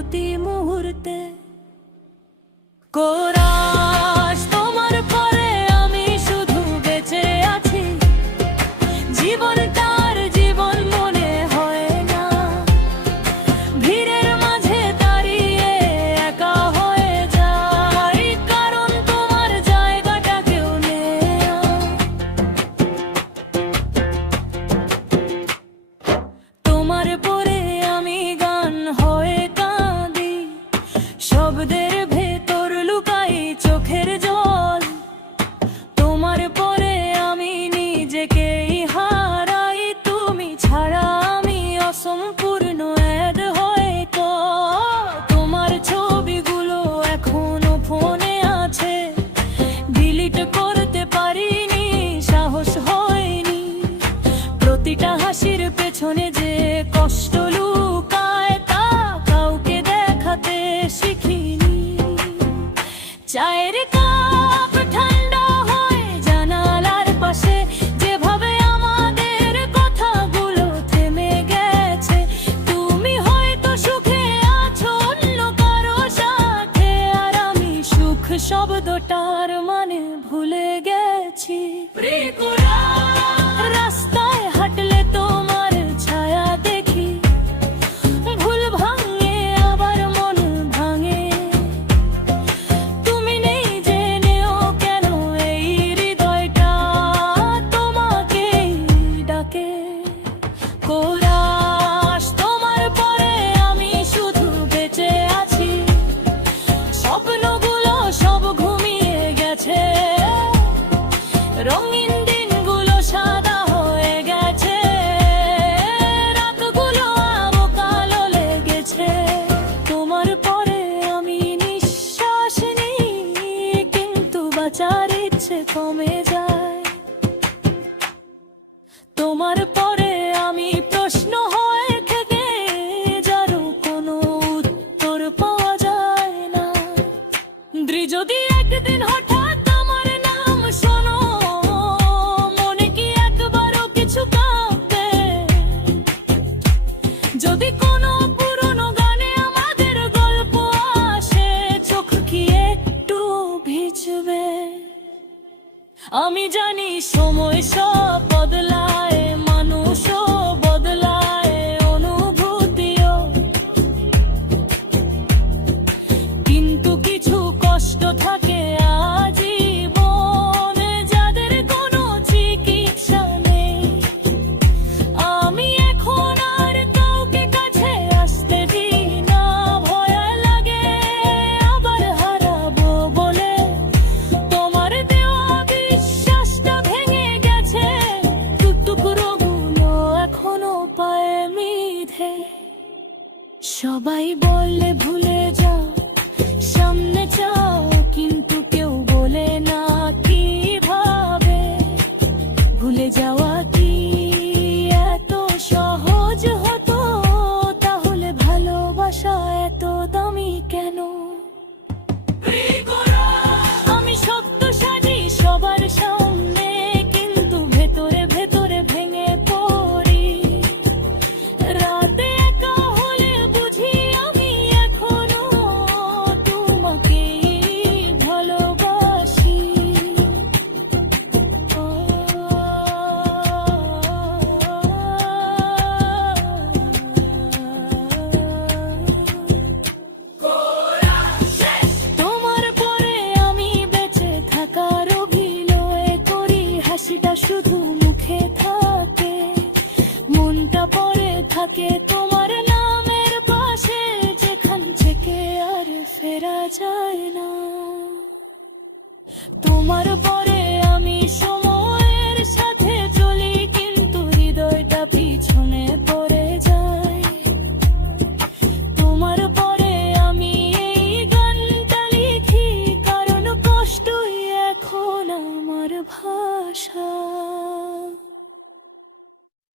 প্রতি মুহূর্তে। কোরাস তোমার পরে আমি শুধু বেঁচে আছি, জীবনটার জীবন মনে হয় না, ভিড়ের মাঝে দাঁড়িয়ে একা হয়ে যাই, কারণ তোমার জায়গাটা কেউ নেই। তোমার পরে আমি গান হয়ে কাঁদি, শব্দের ভেতর লুকাই চোখের জল। তোমার পরে আমি নিজেকেই হারাই, তুমি ছাড়া আমি অসম্পূর্ণ এক হয়তো। তোমার ছবিগুলো এখনো ফোনে আছে, ডিলিট করতে পারিনি, সাহস হয়নি। প্রতিটা হাসির পেছনে যে কষ্ট লুকায় তা কাউকে দেখাতে শিখিনি। চায়ের কাপ ঠান্ডা হয় জানালার পাশে, যেভাবে আমাদের কথাগুলো থেমে গেছে। তুমি হয়তো সুখে আছো অন্য কারো সাথে, আর আমি সুখ শব্দটার মানে ভুলে গেছি। রাস্তায় হাঁটলে তোমার ছায়া দেখি, ভুল ভাঙে আবার মন ভাঙে। তুমি নেই জেনেও কেন এই হৃদয়টা তোমাকেই ডাকে। কোরাস তোমার পরে আমি শুধু বেঁচে আছি, স্বপ্নগুলো সব ঘুমিয়ে গেছে, রঙিন দিনগুলো সাদা হয়ে গেছে, রাতগুলো আবো কালো লেগেছে। তোমার পরে আমি নিঃশ্বাস নিই, কিন্তু বাঁচার ইচ্ছে কমে যায়। তোমার পরে আমি প্রশ্ন হয়ে থেকে, যারও কোনো উত্তর পাওয়া যায় না। যদি একদিন হঠাৎ আমার নাম শোনো, মনে কি একবারও কিছু কাঁপবে? যদি কোনো পুরনো গানে আমাদের গল্প আসে, চোখ কি একটু ভিজবে? আমি জানি সময় সব বদলায়, মানুষও বদলায়, অনুভূতিও, কিন্তু কিছু কষ্ট থাকে আজীবনে, যাদের কোনো চিকিৎসা নেই। আমি এখন আর কাউকে কাছে আসতে দিই না, ভয় লাগে আবার হারাবো বলে। তোমার দেওয়া বিশ্বাসটা ভেঙে গেছে, টুকরোগুলো এখনো পায়ে মিধে। সবাই বলে ভুলে যাও, সামনে যাও, কিন্তু কেউ বলে না কিভাবে। ভুলে যাওয়া কি এত সহজ হতো? তাহলে ভালোবাসা এত দামি কেন? আমি সত্য সাজি সবার সামনে, কিন্তু ভেতরে ভেতরে ভেঙে পড়ি। রাতে একা হলে বুঝি আমি এখনো তোমাকেই ভালোবাসি। তোমার পরে আমি বেঁচে থাকার অভিনয় করি, হাসিটা শুধু মুখে থাকে, মনটা পড়ে থাকে তোমার